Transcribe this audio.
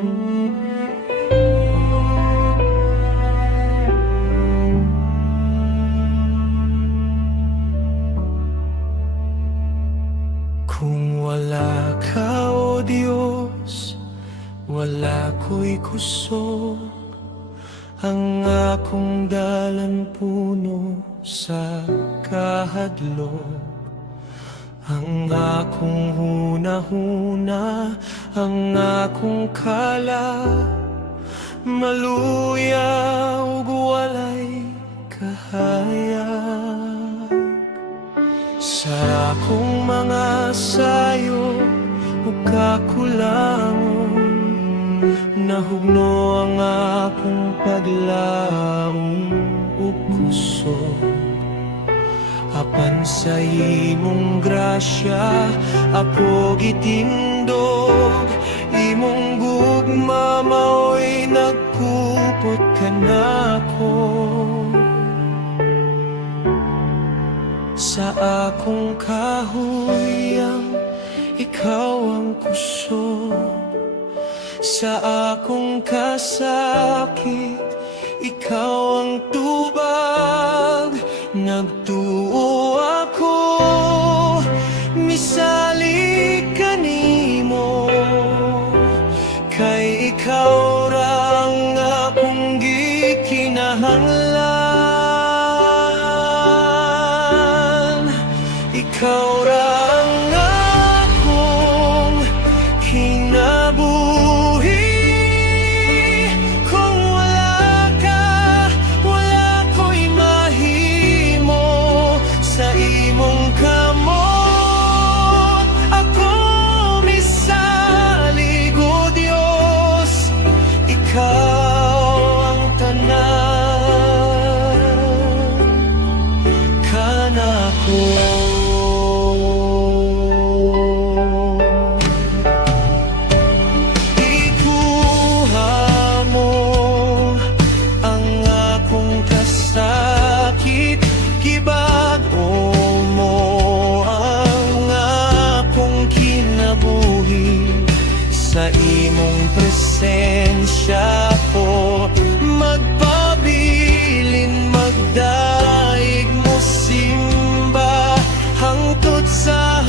Kung wala ka, o Diyos, wala ko'y kusog. Ang akong dalan puno sa kahadlok. Ang akong hunahuna, ang akong kala, maluya ug walay kahayag. Sa akong mga sayo ug kakulangon, nahugno ang akong paglaom ug kusog. Apan sa imong grasya ako gitindog, imong gugma mao'y nagkupot kanako. Sa akong kahuyang ikaw ang kusog, sa akong kasakit ikaw ang tubag. Nagtuo ako, misali kanimo, kay ikaw ra ang akong gikinahanglan. Ikaw ra ang akong kinabuhi. Kung wala ka, wala ko'y mahimo. Sa imong kamot ako misalig, o Diyos. Ikaw ang tanan kanako. Gibag-o mo ang akong kinabuhi. Sa imong presensya ko magpabilin, magdaig mo simba hangtod sa